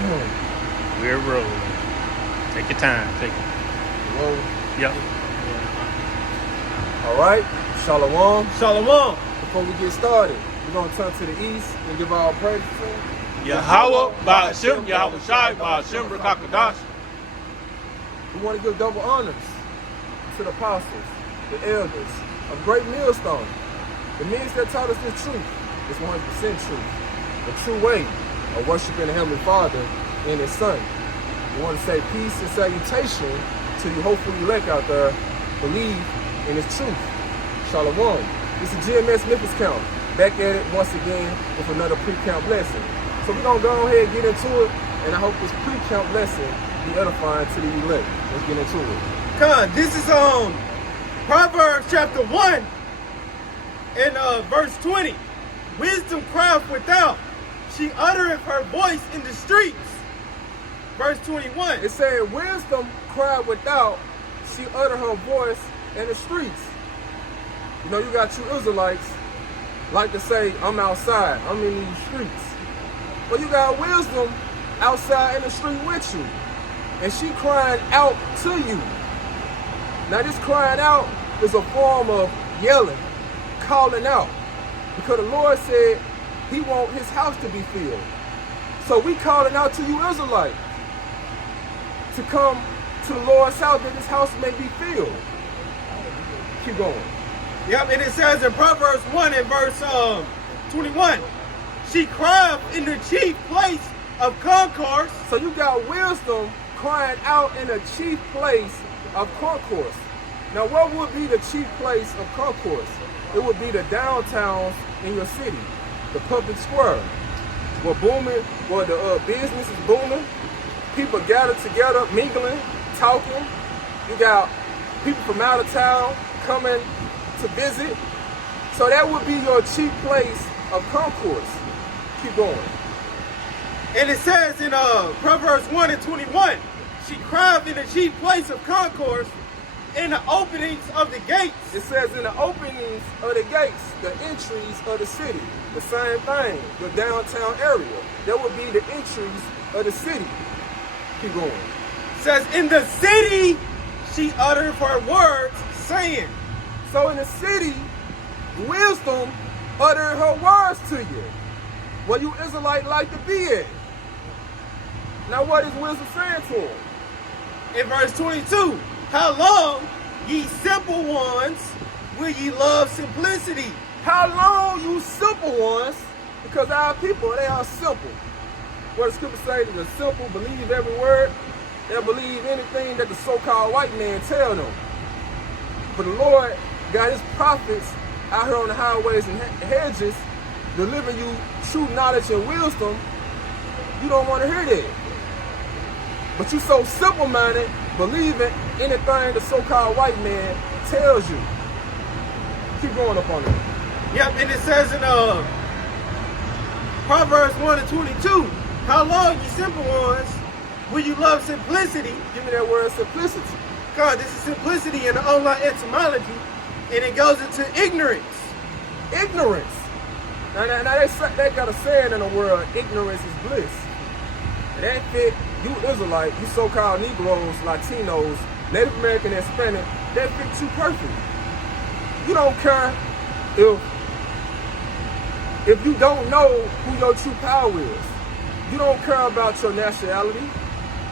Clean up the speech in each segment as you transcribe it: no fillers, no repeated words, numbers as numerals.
We're rolling. Take your time. Take it. Whoa. Yep. All right. Shalom. Shalom. Before we get started, we're going to turn to the east and give our praise to him. Yahweh, Ba'ashem, Yahweh Shai, Ba'ashem, Rakakadash. We want to give double honors to the apostles, the elders of Great Millstone, the men that taught us this truth, this 100% truth, the true way of worshiping the Heavenly Father and His Son. We want to say peace and salutation to you hopeful elect out there, believe in His truth. Shalom. This is GMS Memphis Precamp, back at it once again with another pre-camp lesson. So we're going to go ahead and get into it, and I hope this pre-camp lesson be edifying to the elect. Let's get into it. Come, this is Proverbs chapter 1 and verse 20. Wisdom crieth without, she uttereth her voice in the streets. Verse 21. It said, wisdom cried without, she uttered her voice in the streets. You know, you got you Israelites like to say, I'm outside, I'm in these streets. But you got wisdom outside in the street with you. And she crying out to you. Now this crying out is a form of yelling, calling out. Because the Lord said He wants His house to be filled. So we calling out to you Israelites to come to the Lord's house that His house may be filled. Keep going. Yep, and it says in Proverbs 1 and verse 21, she cried in the chief place of concourse. So you got wisdom crying out in the chief place of concourse. Now what would be the chief place of concourse? It would be the downtowns in your city, the public square, where booming, where the business is booming, people gather together, mingling, talking. You got people from out of town coming to visit. So that would be your chief place of concourse. Keep going. And it says in Proverbs 1 and 21, she cried in the chief place of concourse in the openings of the gates. It says in the openings of the gates, the entries of the city. The same thing, the downtown area. That would be the entries of the city. Keep going. It says in the city, she uttered her words, saying. So in the city, wisdom uttered her words to you. Where you Israelite like to be at. Now what is wisdom saying to him? In verse 22, how long, ye simple ones, will ye love simplicity? How long, you simple ones, because our people, they are simple. What the scripture says, the simple believe every word. They'll believe anything that the so-called white man tell them. But the Lord got His prophets out here on the highways and hedges, delivering you true knowledge and wisdom. You don't want to hear that. But you so simple-minded, believing anything the so-called white man tells you. Keep going up on it. Yep, and it says in Proverbs 1 and 22, how long, ye simple ones, will you love simplicity? Give me that word, simplicity. God, this is simplicity in the online etymology, and it goes into ignorance. Ignorance. Now they got a saying in the world, ignorance is bliss. And that fit you Israelite, you so-called Negroes, Latinos, Native American, and Hispanic, that fit you perfect. You don't care if you don't know who your true power is. You don't care about your nationality.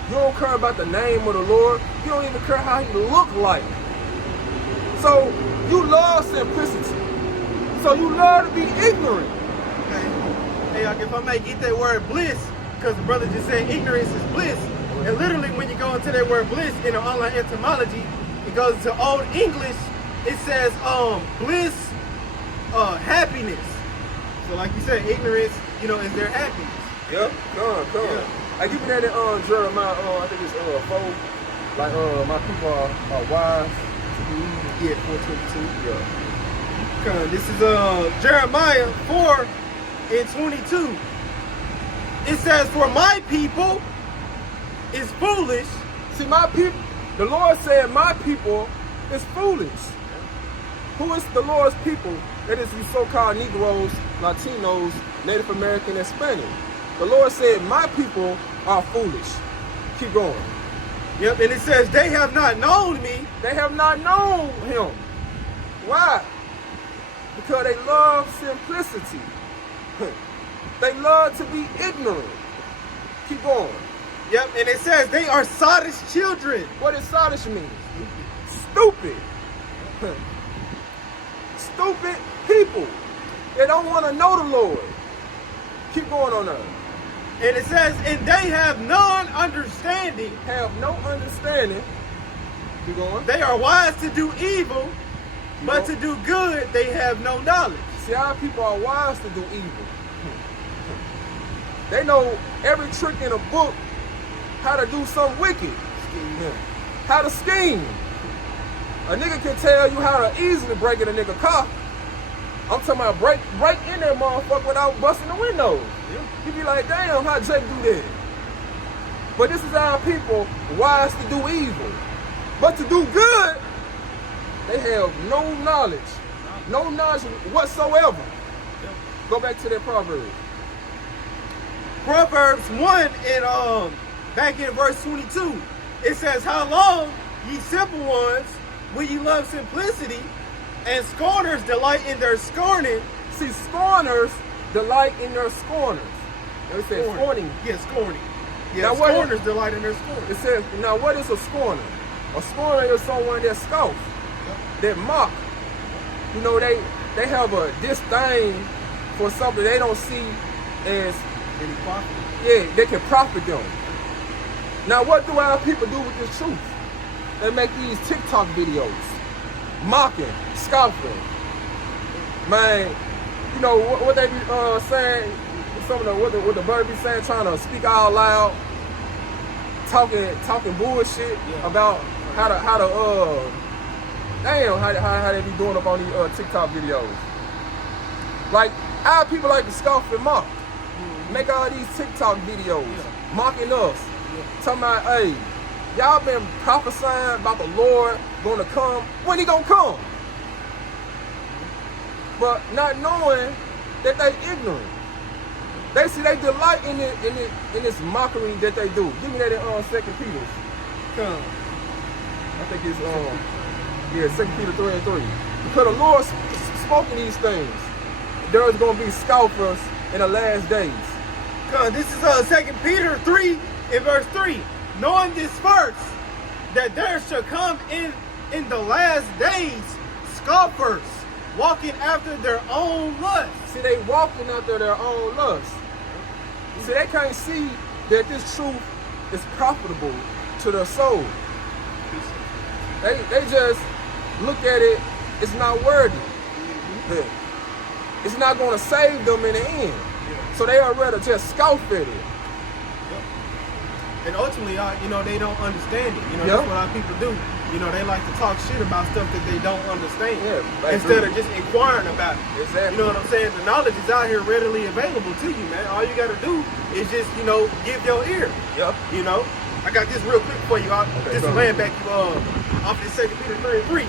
You don't care about the name of the Lord. You don't even care how He look like. So you love simplicity. So you love to be ignorant. Hey, if I may get that word bliss, because the brother just said ignorance is bliss. And literally when you go into that word bliss in the online etymology, it goes to Old English, it says bliss, happiness. So like you said, ignorance, is their happiness. Yep, come. Yeah. I give me that in Jeremiah, I think it's 4. Like my people are wise. Yeah, 4:22. Yeah. This is Jeremiah 4 and 22. It says, for my people is foolish. See, my people, the Lord said my people is foolish. Who is the Lord's people? That is you so-called Negroes, Latinos, Native American, and Hispanic. The Lord said, my people are foolish. Keep going. Yep, and it says, they have not known me. They have not known him. Why? Because they love simplicity. They love to be ignorant. Keep going. Yep, and it says they are sottish children. What does sottish mean? Stupid. Stupid people. They don't want to know the Lord. Keep going on that. And it says, and they have none understanding. Have no understanding. Keep going. They are wise to do evil, but to do good they have no knowledge. See, our people are wise to do evil. They know every trick in a book, how to do something wicked. How to scheme. A nigga can tell you how to easily break in a nigga car. I'm talking about break in that motherfucker without busting the windows. You be like, damn, how Jake do that? But this is our people wise to do evil. But to do good, they have no knowledge. No knowledge whatsoever. Go back to that proverb. Proverbs 1 and back in verse 22, it says, how long, ye simple ones, will ye love simplicity, and scorners delight in their scorning. See, scorners delight in their scorners. It says scorning. Yeah, scorning. Yeah, now, scorners delight in their scorning. It says, now what is a scorner? A scorner is someone that scoff, that mock. You know, they have a disdain for something they don't see as any profit. Yeah, they can profit them. Now what do our people do with this truth? They make these TikTok videos, mocking, scoffing. Man, you know what they be saying, some of the what the bird be saying, trying to speak out loud, talking bullshit about how they be doing up on these TikTok videos. Like our people like to scoff and mock. Make all these TikTok videos mocking us. Talking about, hey, y'all been prophesying about the Lord gonna come. When he gonna come? But not knowing that they ignorant. They see they delight in this mockery that they do. Give me that in 2 Peter. I think it's 2 Peter 3 and 3. Because the Lord spoken these things. There is gonna be scoffers in the last days. This is 2 Peter 3 and verse 3. Knowing this first, that there shall come in the last days scoffers, walking after their own lust. See, they walking after their own lust. See, they can't see that this truth is profitable to their soul. They just look at it, it's not worthy. It's not going to save them in the end. So they are rather just scoff at it. And ultimately, they don't understand it. That's what our people do. They like to talk shit about stuff that they don't understand. Instead of just inquiring about it. Exactly. You know what I'm saying? The knowledge is out here readily available to you, man. All you got to do is just, give your ear. Yep. I got this real quick for you. Just to land back off this 2 Peter 3 and 3.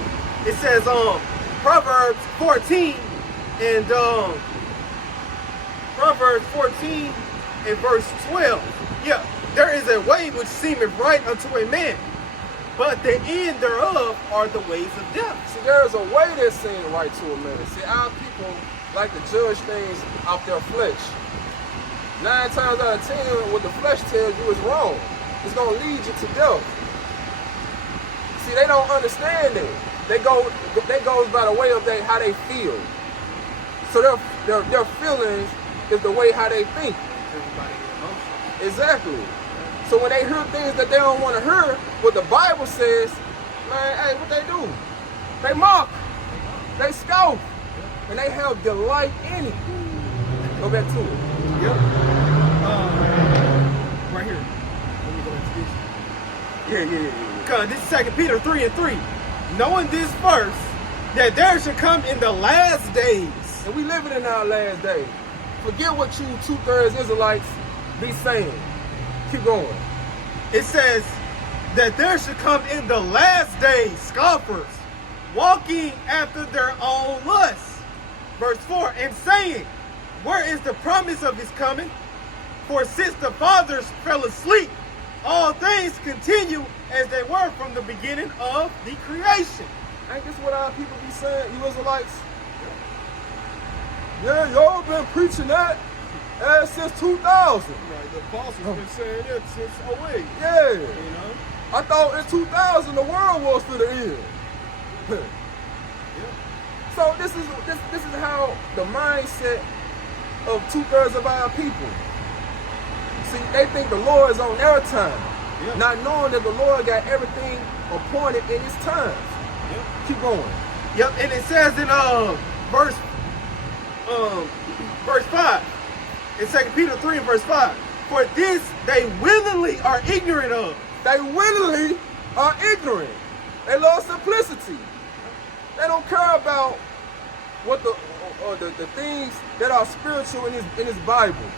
It says, Proverbs 14 and Proverbs 14 and verse 12. Yeah, there is a way which seemeth right unto a man, but the end thereof are the ways of death. See, there is a way that seems right to a man. See, our people like to judge things off their flesh. 9 times out of 10, what the flesh tells you is wrong. It's going to lead you to death. See, they don't understand it. They goes by the way of how they feel. So their feelings is the way how they think. Everybody emotional. Exactly. So when they hear things that they don't want to hear, what the Bible says, man, hey, what they do? They mock. They scoff. And they have delight in it. Go back to it. Yep. Right here. Let me go into this. Yeah. Because this is 2 Peter 3 and 3. Knowing this first, that there should come in the last days. And we living in our last days. Forget what you 2/3 Israelites be saying. Keep going. It says that there should come in the last days scoffers, walking after their own lusts. Verse 4, and saying, where is the promise of his coming? For since the fathers fell asleep, all things continue as they were from the beginning of the creation. Ain't this what our people be saying, you Israelites? Yeah, y'all been preaching that since 2000. Right, the apostles been saying that since 08. Yeah. You know? I thought in 2000 the world was for the end. So this is how the mindset of 2/3 of our people. See, they think the Lord is on their time, not knowing that the Lord got everything appointed in His times. Keep going. Yep, and it says in verse 5, in 2 Peter 3 and verse 5, for this they willingly are ignorant of. They willingly are ignorant. They love simplicity. They don't care about what the things that are spiritual in his Bible.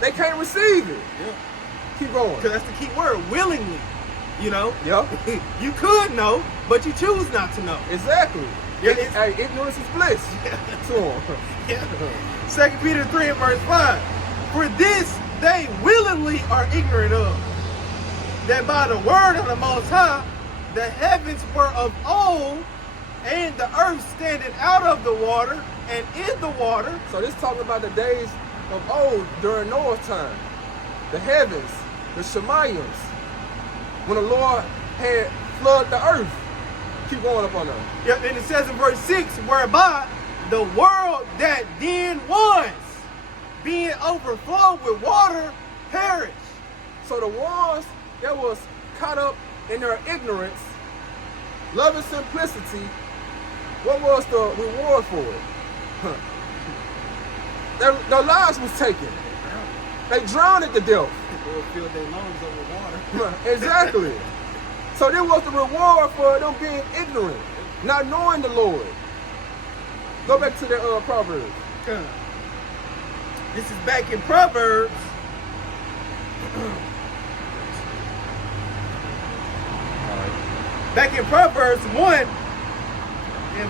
They can't receive it. Keep going. Because that's the key word, willingly. You know? Yeah. You could know, but you choose not to know. Exactly. Yeah, Hey, ignorance is bliss. To him. 2 Peter 3 and verse 5. For this they willingly are ignorant of, that by the word of the Most High, the heavens were of old, and the earth standing out of the water and in the water. So this talking about the days of old during Noah's time. The heavens, the Shemayim, when the Lord had flooded the earth. Keep going up on that. Yep, and it says in verse 6, whereby the world that then was, being overflowed with water, perished. So the ones that was caught up in their ignorance, loving simplicity, what was the reward for it? Their lives was taken. They drowned to death. People filled their lungs over water. Exactly. So this was the reward for them being ignorant, not knowing the Lord. Go back to the Proverbs. This is back in Proverbs. Back in Proverbs 1 in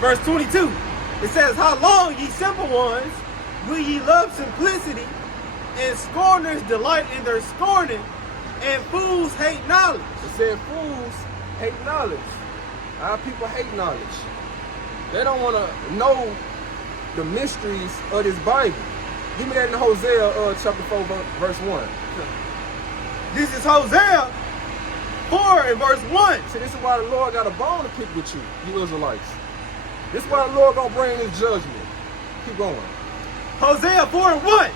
verse 22. It says, how long, ye simple ones, will ye love simplicity, and scorners delight in their scorning, and fools hate knowledge. It said fools hate knowledge. Our people hate knowledge. They don't want to know the mysteries of this Bible. Give me that in Hosea chapter 4 verse 1. This is Hosea 4 and verse 1. See, this is why the Lord got a bone to pick with you, you Israelites. This is why the Lord gonna bring His judgment. Keep going. Hosea 4 and 1.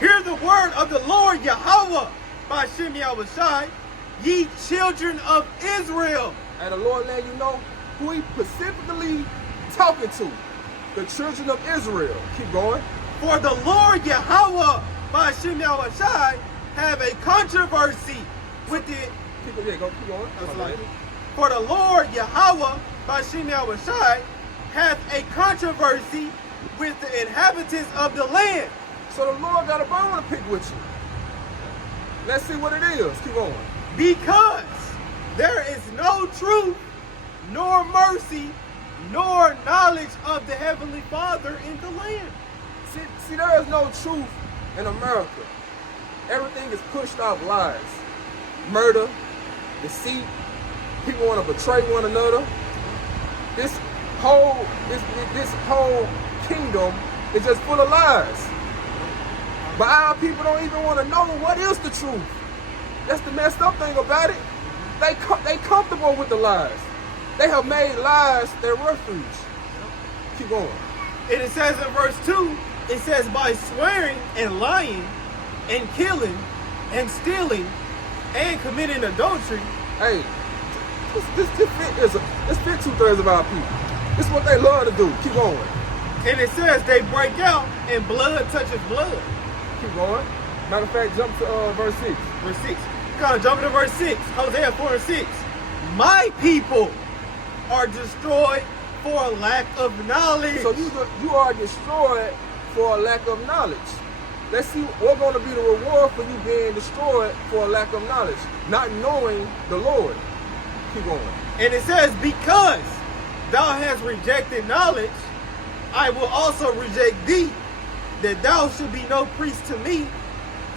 Hear the word of the Lord Yahweh by Shem Yahushai, ye children of Israel. And the Lord let you know who He specifically talking to. The children of Israel. Keep going. For the Lord Yahweh by Shem Yahushai have a controversy with it. Keep going. For the Lord Yahweh by Shem Yahushai hath a controversy with the inhabitants of the land. So the Lord got a bone to pick with you. Let's see what it is. Keep going. Because there is no truth, nor mercy, nor knowledge of the Heavenly Father in the land. See, there is no truth in America. Everything is pushed off lies. Murder, deceit, people want to betray one another. This whole kingdom is just full of lies. But our people don't even want to know what is the truth. That's the messed up thing about it. They comfortable with the lies. They have made lies their refuge. Keep going. And it says in verse 2, it says, by swearing and lying and killing and stealing and committing adultery. Hey, this fit 2/3 of our people. This is what they love to do. Keep going. And it says they break out and blood touches blood. Keep going. Matter of fact, jump to verse 6. Verse 6. Kind of jumping to verse 6. Hosea 4 and 6. My people are destroyed for a lack of knowledge. So you are destroyed for a lack of knowledge. Let's see what's going to be the reward for you being destroyed for a lack of knowledge, not knowing the Lord. Keep going. And it says, because thou hast rejected knowledge, I will also reject thee, that thou should be no priest to me,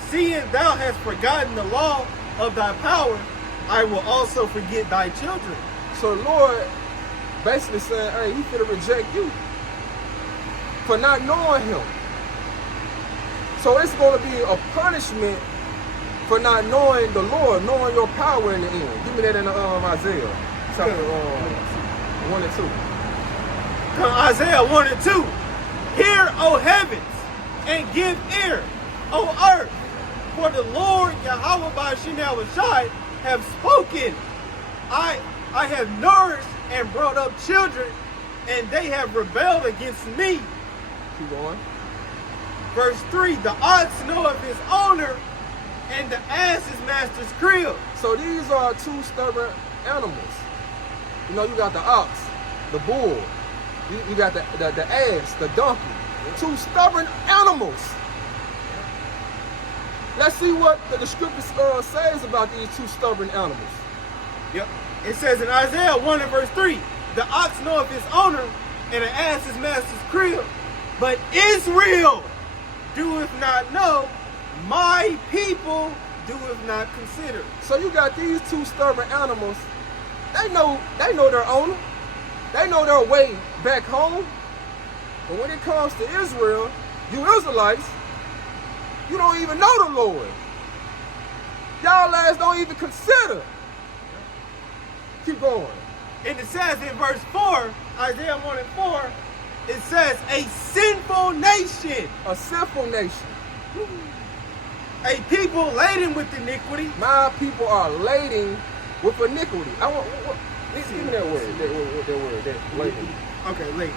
seeing thou hast forgotten the law of thy power, I will also forget thy children. So the Lord basically saying, hey, he finna reject you for not knowing him. So it's going to be a punishment for not knowing the Lord, knowing your power in the end. Give me that in Isaiah chapter 1 and 2. Isaiah 1 and 2. Hear, O heavens, and give ear, O earth, for the Lord Yahweh Ba'ashim have spoken. I have nourished and brought up children, and they have rebelled against me. Keep going. Verse 3, the ox knoweth his owner, and the ass his master's crib. So these are two stubborn animals. You know, you got the ox, the bull, you got the ass, the donkey. Two stubborn animals. Let's see what the scripture says about these two stubborn animals. Yep. It says in Isaiah 1 and verse 3, the ox knoweth his owner, and the ass his master's crib. But Israel doeth not know, my people doeth not consider. So you got these two stubborn animals. They know their owner. They know their way back home. But when it comes to Israel, you Israelites, you don't even know the Lord. Y'all lads don't even consider. Keep going. And it says in verse 4, Isaiah 1 and 4, it says, a sinful nation. A sinful nation. A people laden with iniquity. My people are laden with iniquity. I want, give me that word. That word. That laden. Okay, laden.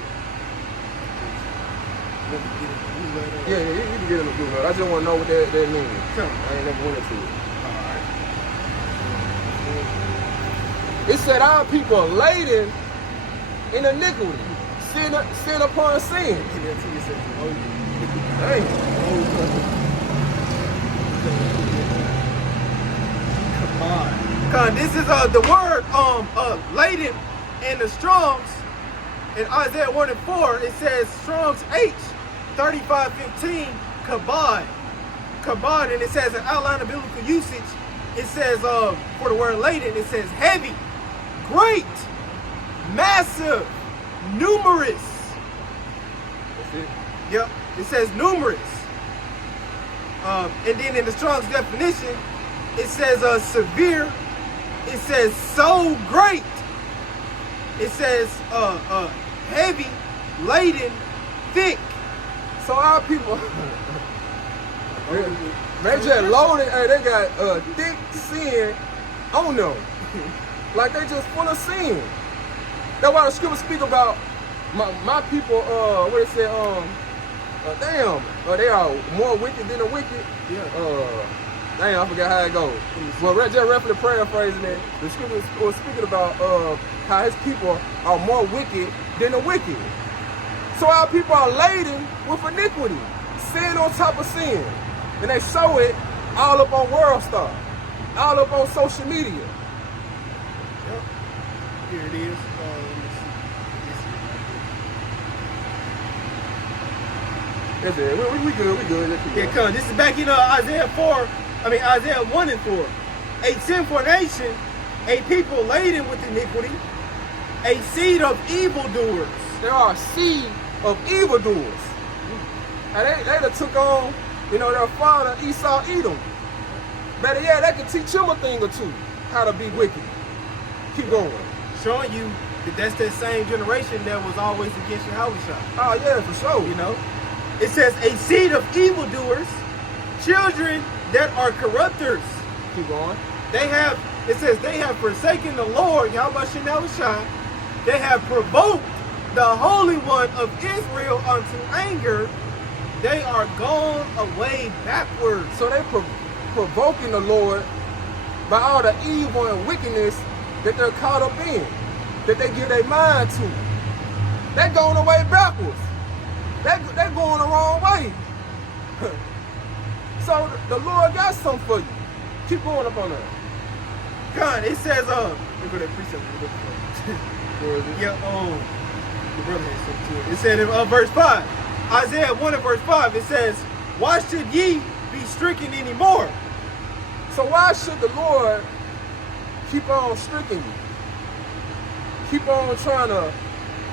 Yeah, you can get in the blue note. I just want to know what that means. Come on. I ain't never went into it. Alright. It said our people are laden in iniquity, sin upon sin. Dang. Come on. This is the word laden in the Strong's. In Isaiah 1 and 4, it says Strong's H 3515 kabod. Kabod, and it says an outline of biblical usage. It says for the word laden, it says heavy, great, massive, numerous. That's it. Yep, it says numerous. And then in the Strong's definition, it says severe. It says so great. It says heavy, laden, thick. So our people, they just loaded. Hey, they got thick sin on them, like they just full of sin. That's why the scripture speak about my people. What it say? They are more wicked than the wicked. Yeah. Damn, I forgot how it goes. Well, just roughly paraphrasing it, the scripture was speaking about how his people are more wicked than the wicked. So our people are laden with iniquity, sin on top of sin. And they show it all up on World Star, all up on social media. Yep. Here it is. That's it. We good. Yeah, come. This is back in Isaiah 1 and 4. A sinful nation, a people laden with iniquity, a seed of evildoers. There are a seed of evildoers. And they done took on, their father Esau Edom. Better yeah, they can teach him a thing or two how to be wicked. Keep going. Showing you that that's that same generation that was always against Yahweh. Oh yeah, for sure. It says a seed of evildoers, children that are corrupters. Keep going. It says they have forsaken the Lord, Yahweh Shai. They have provoked the Holy One of Israel unto anger. They are gone away backwards. So they provoking the Lord by all the evil and wickedness that they're caught up in, that they give their mind to. They're going away backwards. They're going the wrong way. So the Lord got something for you. Keep going up on that. God, it says, let me go to that precept. yeah, the brother has something to it. It said in verse 5, Isaiah 1 and verse 5, it says, why should ye be stricken anymore? So why should the Lord keep on stricken you? Keep on trying to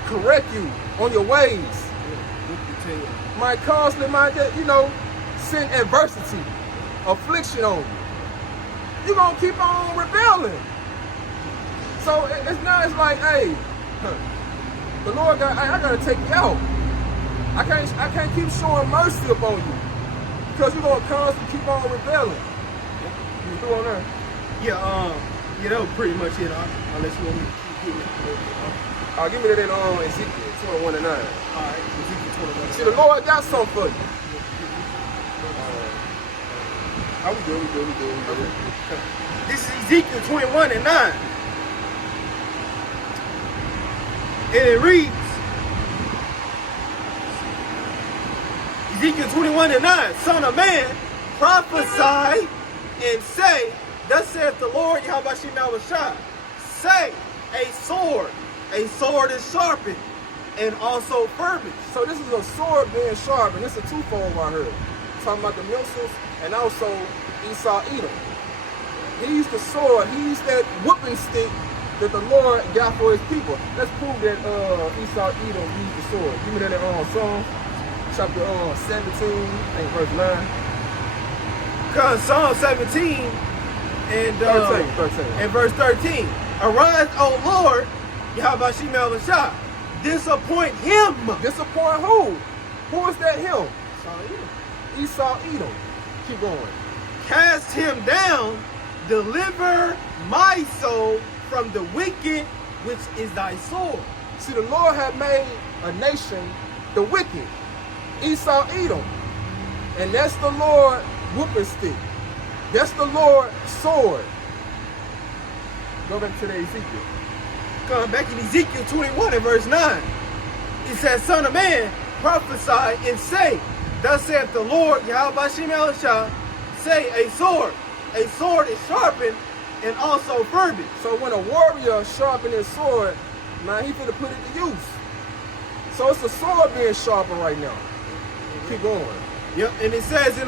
correct you on your ways. Might constantly might, send adversity, affliction on you. You're going to keep on rebelling. So it's like, hey, the Lord I got to take you out. I can't keep showing mercy upon you because you're going to constantly keep on rebelling. You through on that? Yeah, that was pretty much it. Unless you want me to keep getting it. Give me that in Ezekiel 21 and 9. All right, Ezekiel 21. See, the Lord got something for you. We good. This is Ezekiel 21 and 9. And it reads, Ezekiel 21 and 9, Son of man, prophesy and say, thus saith the Lord, Yahweh Shai, say, a sword is sharpened and also furbished. So this is a sword being sharpened. It's a twofold I heard. Talking about the missiles and also Esau Edom. He used the sword, he used that whooping stick that the Lord got for his people. Let's prove that Esau Edom used the sword. Give me that in Psalm chapter 17 and verse 9. Because Psalm 17 and 13. And verse 13. Arise, O Lord, Yahweh Shai. Disappoint him. Disappoint who? Who is that him? Esau Edom. Keep going. Cast him down. Deliver my soul from the wicked, which is thy sword. See, the Lord had made a nation the wicked. Esau Edom. And that's the Lord whooping stick. That's the Lord sword. Go back to the Ezekiel. Going back in Ezekiel 21 and verse 9. It says, Son of man, prophesy and say, thus saith the Lord, Yahweh Shai, say, a sword is sharpened and also furbished. So when a warrior sharpen his sword, man, he finna put it to use. So it's a sword being sharpened right now. Keep going. Yep, and it says in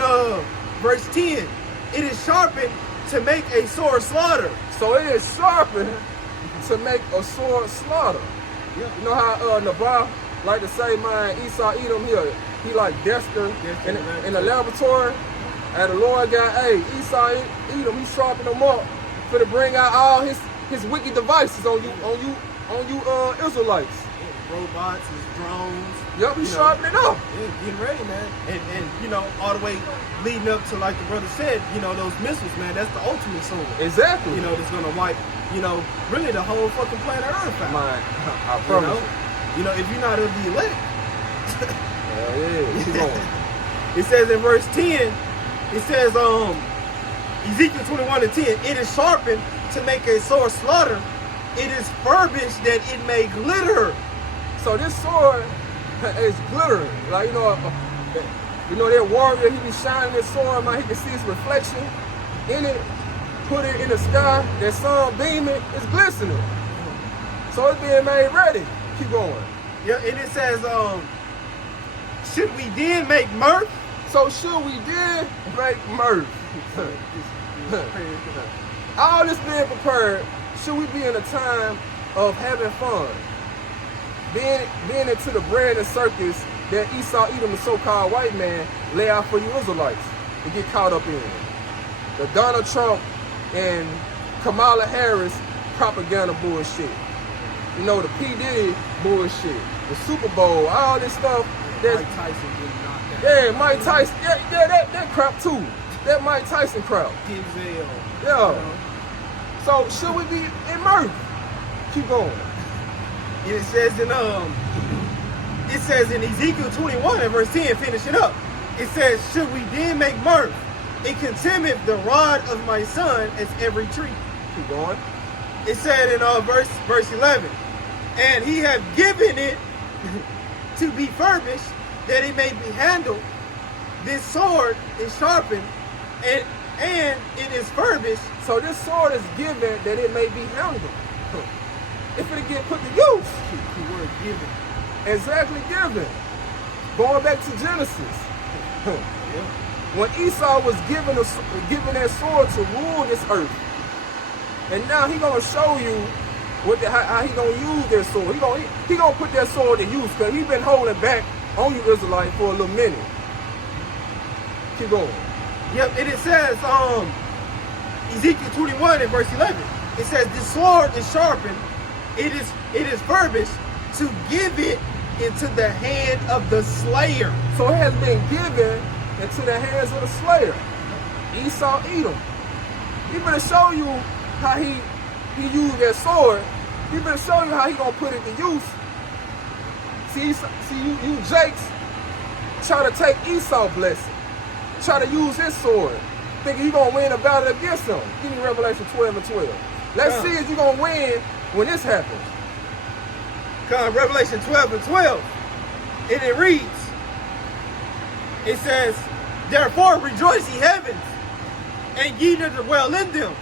verse 10, it is sharpened to make a sword slaughter. So it is sharpened to make a sword slaughter. Yep. You know how Nabal like to say, man, Esau Edom here, he like Dexter in the laboratory. And the Lord got, hey, Esau Edom, he sharpened them up for to bring out all his wicked devices on you Israelites. Robots, his drones. Yep, he sharpening up. Yeah, getting ready, man. And all the way leading up to, like the brother said, those missiles, man, that's the ultimate sword. Exactly. That's gonna wipe, really the whole fucking planet Earth out. Man, I promise you. If you're not of the elect. Yeah, keep going. It says in verse 10, it says, Ezekiel 21 and 10, it is sharpened to make a sword slaughter. It is furbished that it may glitter. So this sword is glittering. Like, that warrior, he be shining his sword, man, he can see his reflection in it, put it in the sky, that sun beaming, it's glistening. So it's being made ready. Keep going. Yeah, and it says, should we then make mirth? So should we then make mirth? All this being prepared, should we be in a time of having fun? Being into the brand and circus that Esau Edom, the so-called white man, lay out for you Israelites to get caught up in. The Donald Trump and Kamala Harris propaganda bullshit. The P. Diddy bullshit. The Super Bowl, all this stuff. Mike Tyson getting knocked out. Yeah, Mike Tyson. Yeah, that crap too. That Mike Tyson crap. Denzel. Yeah. So should we be immersed? Keep going. It says in Ezekiel 21 and verse 10, finishing up, it says, should we then make mirth? It contemneth the rod of my son as every tree. Keep going. It said in verse 11, and he hath given it to be furbished, that it may be handled. This sword is sharpened, and it is furbished. So this sword is given that it may be handled. If it get put to use. The word given. Exactly, given. Going back to Genesis. When Esau was given that sword to rule this earth. And now he gonna show you how he gonna use that sword. He gonna put that sword to use because he been holding back on you Israelites for a little minute. Keep going. Yep, and it says, Ezekiel 21 and verse 11. It says, the sword is sharpened. It is furbished to give it into the hand of the slayer. So it has been given into the hands of the slayer. Esau Edom. He better show you how he used that sword. He better show you how he gonna put it to use. See you Jakes try to take Esau's blessing. Try to use his sword. Thinking you gonna win a battle against him. Give me Revelation 12 and 12. Let's see if you gonna win when this happens. Come, Revelation 12 and 12. And it reads, it says, therefore rejoice ye heavens, and ye that dwell in them.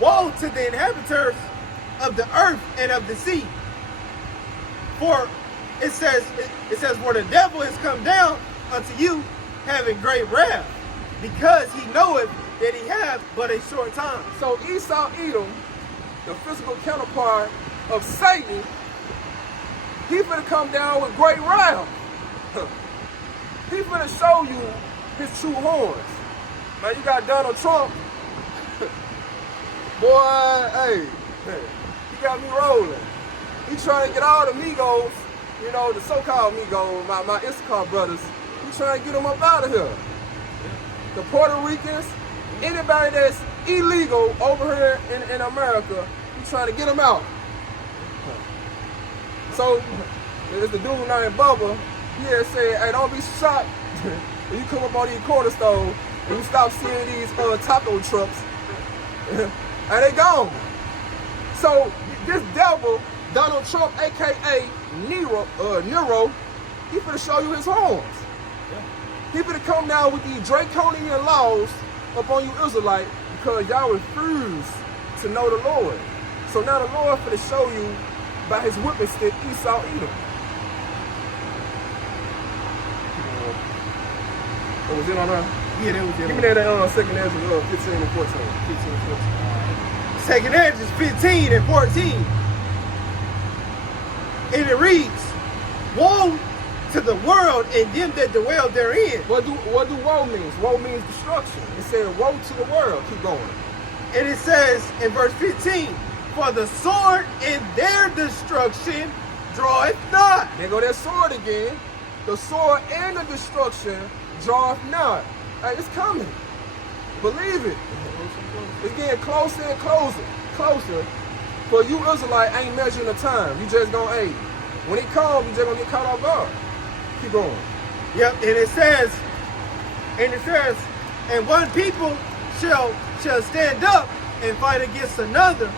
Woe to the inhabitants of the earth and of the sea. For it says, for the devil is come down unto you, having great wrath, because he knoweth that he hath but a short time. So Esau Edom, the physical counterpart of Satan, he finna come down with great wrath. He finna show you his true horns. Man, you got Donald Trump. Boy, hey, he got me rolling. He trying to get all the Migos, you know, the so-called Migos, my Issachar brothers. He trying to get them up out of here. The Puerto Ricans, anybody that's illegal over here in America, he trying to get them out. So, there's the dude named Bubba. He had said, hey, don't be shocked when you come up on these corner stores and you stop seeing these taco trucks. And they gone. So, this devil, Donald Trump, a.k.a. Nero, he finna show you his horns. He finna come down with these draconian laws upon you Israelites because y'all refuse to know the Lord. So now the Lord finna show you by his whipping stick, Esau Edom. Oh, was it on there? Yeah, that was it. Give me that second Ezra 15 and 14. 15 and 14. Second Ezra 15 and 14. And it reads, woe to the world and them that dwell therein. What do woe means? Woe means destruction. It said woe to the world. Keep going. And it says in verse 15, for the sword in their destruction draweth not. There go that sword again. The sword and the destruction draweth not. Hey, it's coming. Believe it. It's getting closer and closer. For you Israelite ain't measuring the time. You just gonna age. When it comes, you just gonna get caught off guard. Keep going. Yep, and it says, and one people shall stand up and fight against another,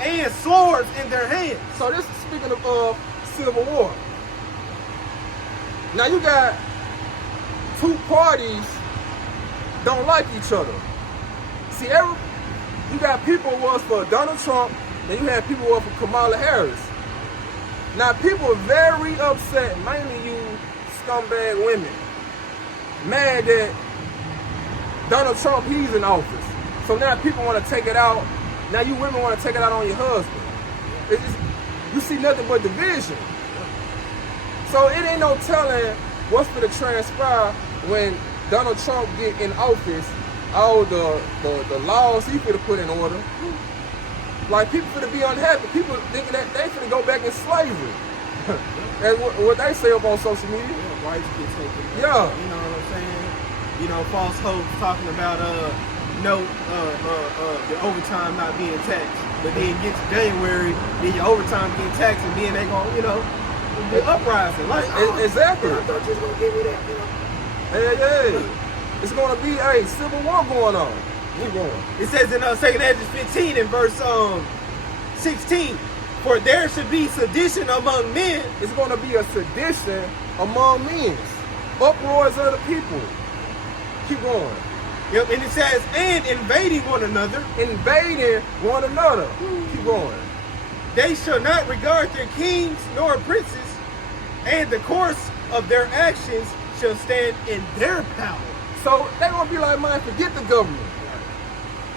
and swords in their hands. So this is speaking of civil war. Now you got two parties don't like each other. See, you got people who was for Donald Trump, and you had people who were for Kamala Harris. Now people are very upset, mainly you scumbag women, mad that Donald Trump, he's in office. So now people want to take it out. Now you women want to take it out on your husband. It's just, you see nothing but division. So it ain't no telling what's going to transpire when Donald Trump get in office. All the laws he finna put in order. Like people finna be unhappy. People thinking that they finna go back in slavery. That's what they say up on social media. Yeah, rights get taken. Yeah. You know what I'm saying? You know, false hopes talking about the overtime not being taxed. But then get to January, then your overtime getting taxed, and then they gonna, you know, the uprising. Like exactly. I thought you was gonna give me that, you know. Hey. It's going to be a civil war going on. Keep going. It says in 2 Ezra 15 in verse 16, for there should be sedition among men. It's going to be a sedition among men. Uproars of the people. Keep going. Yep, and it says, and invading one another. Invading one another. Keep going. They shall not regard their kings nor princes, and the course of their actions shall stand in their power. So they gonna be like, man, forget the government.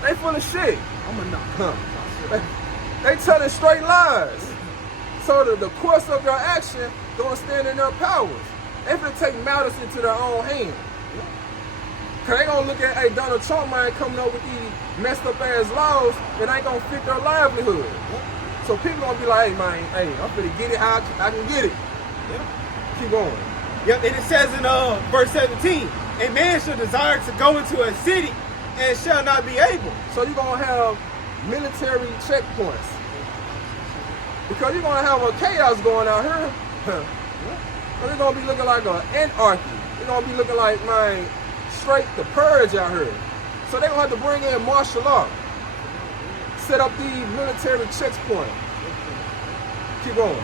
They full of shit. I'm a knock. They telling straight lies. So the course of their action gonna stand in their powers. They finna take matters into their own hands. Cause they gonna look at, hey, Donald Trump man coming up with these messed up ass laws that ain't gonna fit their livelihood. So people gonna be like, hey man, hey, I'm finna get it how I can get it. Keep going. Yep, and it says in verse 17, a man shall desire to go into a city and shall not be able. So you're gonna have military checkpoints. Because you're gonna have a chaos going out here. It's gonna be looking like an anarchy. It's gonna be looking like, man, straight the purge out here. So they're gonna have to bring in martial law. Set up these military checkpoints. Keep going.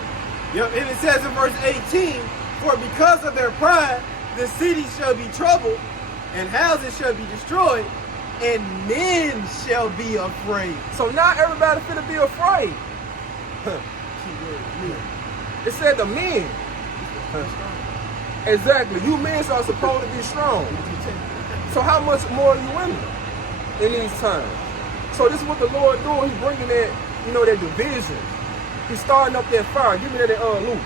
Yep, and it says in verse 18, for because of their pride, the city shall be troubled, and houses shall be destroyed, and men shall be afraid. So now everybody finna be afraid. It said the men. Exactly. You men are supposed to be strong. So how much more are you women in these times? So this is what the Lord doing. He's bringing that, that division. He's starting up that fire. Give me that Luke.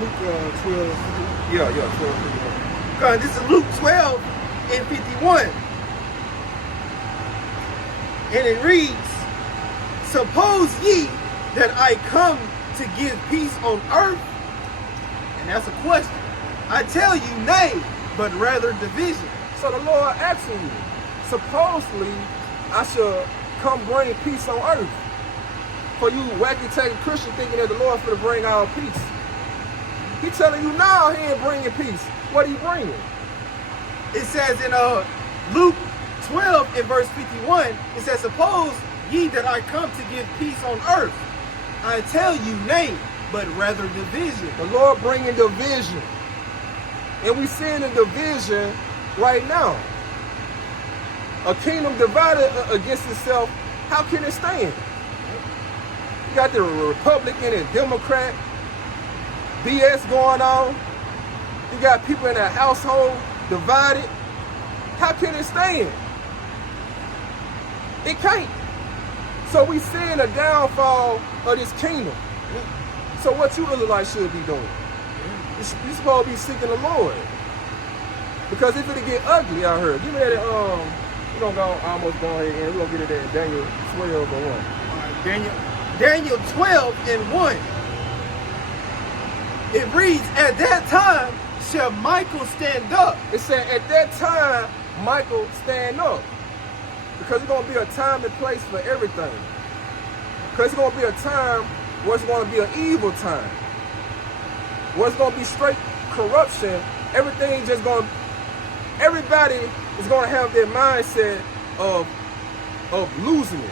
Luke 12. Yeah, 12. God, this is Luke 12 and 51. And it reads, suppose ye that I come to give peace on earth? And that's a question. I tell you, nay, but rather division. So the Lord asking you, supposedly I should come bring peace on earth. For you wacky-tacky Christian thinking that the Lord for to bring our peace. He telling you now he ain't bringing peace. What are you bringing? It says in Luke 12 and verse 51, it says, suppose ye that I come to give peace on earth. I tell you, nay, but rather division. The Lord bringing division. And we seeing the division right now. A kingdom divided against itself, how can it stand? You got the Republican and Democrat BS going on. You got people in that household divided. How can it stand? It can't. So we seeing a downfall of this kingdom. So what you Israelites should be doing? You're supposed to be seeking the Lord. Because if it get ugly out here, give me that, we're going to almost go ahead and we're going to get it at Daniel 12 and 1. All right, Daniel 12 and 1. It reads, at that time shall Michael stand up. It said, at that time, Michael stand up. Because it's going to be a time and place for everything. Because it's going to be a time where it's going to be an evil time. Where it's going to be straight corruption. Everything just going to, everybody is going to have their mindset of losing it.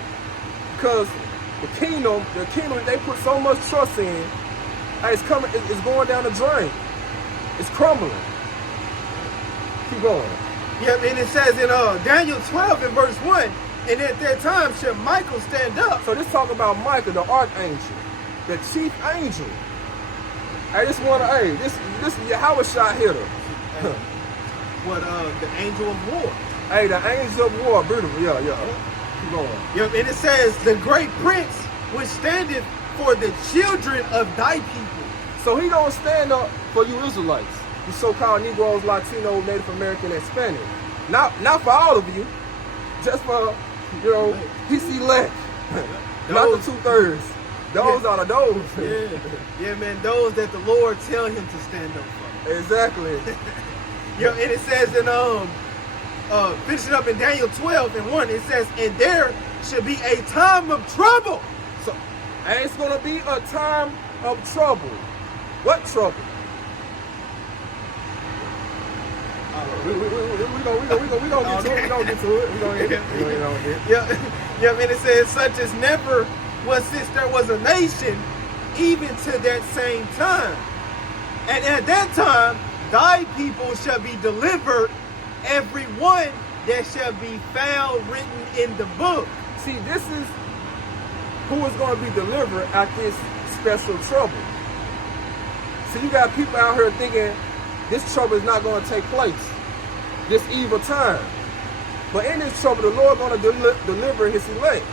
Because the kingdom they put so much trust in, it's coming, it's going down the drain. It's crumbling. Keep going. Yeah, and it says in Daniel 12 and verse 1, and at that time shall Michael stand up. So this talk about Michael, the archangel, the chief angel. I just want to, this Yahweh shot hitter. What, the angel of war. Hey, the angel of war, beautiful, yeah. Keep going. Yep, and it says, the great prince which standeth for the children of thy people. So he don't stand up for you Israelites, you so-called Negroes, Latino, Native American, and Hispanic. Not for all of you, just for, he select. Not the 2/3. Those are those. Yeah, man, those that the Lord tell him to stand up for. Exactly. Yeah, and it says in finishing up in Daniel 12 and 1, it says, and there should be a time of trouble. So, and it's gonna be a time of trouble. What trouble? We gonna get to it. Yeah, and it says, such as never was since there was a nation, even to that same time. And at that time, thy people shall be delivered, every one that shall be found written in the book. See, this is who is going to be delivered at this special trouble. So you got people out here thinking this trouble is not going to take place, this evil time. But in this trouble, the Lord going to deliver his elect.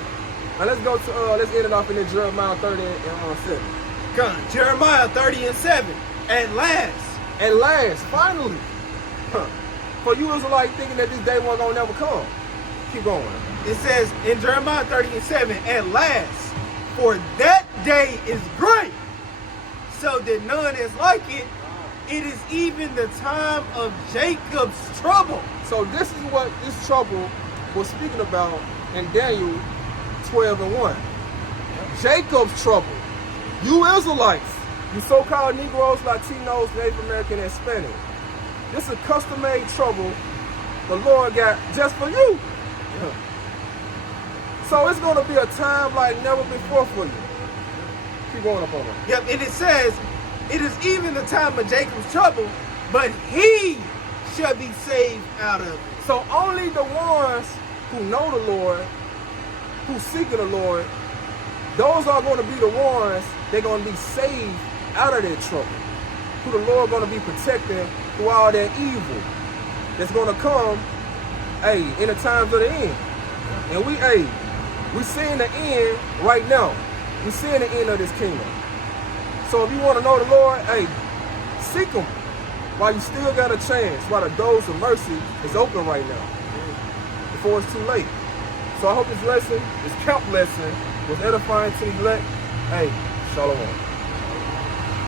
Now let's go to, let's end it off in Jeremiah 30 and 7. Come, Jeremiah 30 and 7. At last, finally. For you Israelites thinking that this day wasn't going to never come. Keep going. It says in Jeremiah 30 and 7, at last, for that day is great, so that none is like it. It is even the time of Jacob's trouble. So this is what this trouble was speaking about in Daniel 12 and 1. Jacob's trouble. You Israelites, you so-called Negroes, Latinos, Native American, and Hispanic. This is custom-made trouble the Lord got just for you. So it's going to be a time like never before for you. Keep going up on that. Yep, and it says, it is even the time of Jacob's trouble, but he shall be saved out of it. So only the ones who know the Lord, who seeking the Lord, those are going to be the ones they're going to be saved out of their trouble. Who the Lord going to be protecting through all that evil that's going to come, in the times of the end. And we seeing the end right now. We seeing the end of this kingdom. So if you want to know the Lord, seek him while you still got a chance, while the doors of mercy is open right now, before it's too late. So I hope this lesson, this camp lesson, was edifying to the elect. Shalom.